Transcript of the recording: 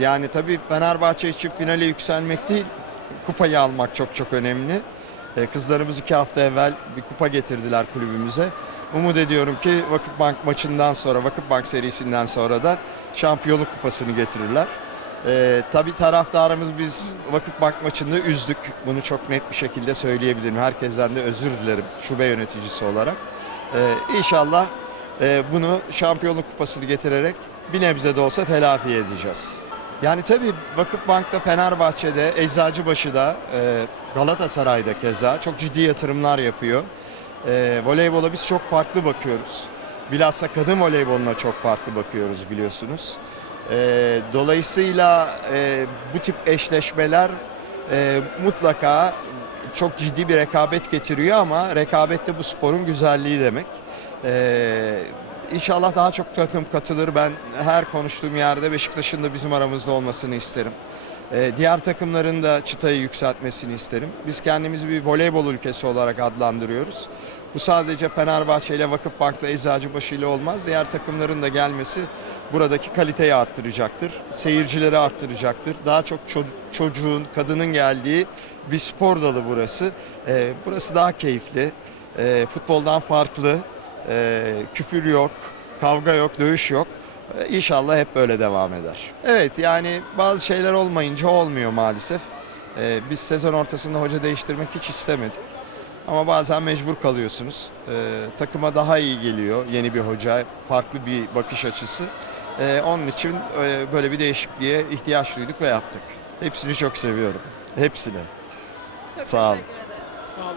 yani tabii Fenerbahçe için finale yükselmek değil, kupayı almak çok çok önemli. E, kızlarımız iki hafta evvel bir kupa getirdiler kulübümüze. Umut ediyorum ki Vakıfbank maçından sonra, Vakıfbank serisinden sonra da şampiyonluk kupasını getirirler. E, tabii taraftarımız biz Vakıfbank maçında üzdük. Bunu çok net bir şekilde söyleyebilirim. Herkesten de özür dilerim şube yöneticisi olarak. E, inşallah e, bunu şampiyonluk kupasını getirerek bir nebze de olsa telafi edeceğiz. Yani tabii Vakıfbank'ta, Fenerbahçe'de, Eczacıbaşı'da, e, Galatasaray'da keza çok ciddi yatırımlar yapıyor. E, voleybola biz çok farklı bakıyoruz. Bilhassa kadın voleyboluna çok farklı bakıyoruz biliyorsunuz. E, dolayısıyla bu tip eşleşmeler mutlaka çok ciddi bir rekabet getiriyor ama rekabet de bu sporun güzelliği demek. İnşallah daha çok takım katılır. Ben her konuştuğum yerde Beşiktaş'ın da bizim aramızda olmasını isterim. Ee, diğer takımların da çıtayı yükseltmesini isterim. Biz kendimizi bir voleybol ülkesi olarak adlandırıyoruz. Bu sadece Fenerbahçe ile Vakıfbank'la Eczacıbaşı ile olmaz. Diğer takımların da gelmesi buradaki kaliteyi arttıracaktır. Seyircileri arttıracaktır. Daha çok ço- çocuğun, kadının geldiği bir spor dalı burası. Ee, burası daha keyifli. Ee, futboldan farklı. Ee, küfür yok, kavga yok, dövüş yok. Ee, İnşallah hep böyle devam eder. Evet yani bazı şeyler olmayınca olmuyor maalesef. Ee, biz sezon ortasında hoca değiştirmek hiç istemedik. Ama bazen mecbur kalıyorsunuz. Ee, takıma daha iyi geliyor yeni bir hoca, farklı bir bakış açısı. Ee, onun için e, böyle bir değişikliğe ihtiyaç duyduk ve yaptık. Hepsini çok seviyorum. Hepsini. Çok Sağ olun. Sağ olun.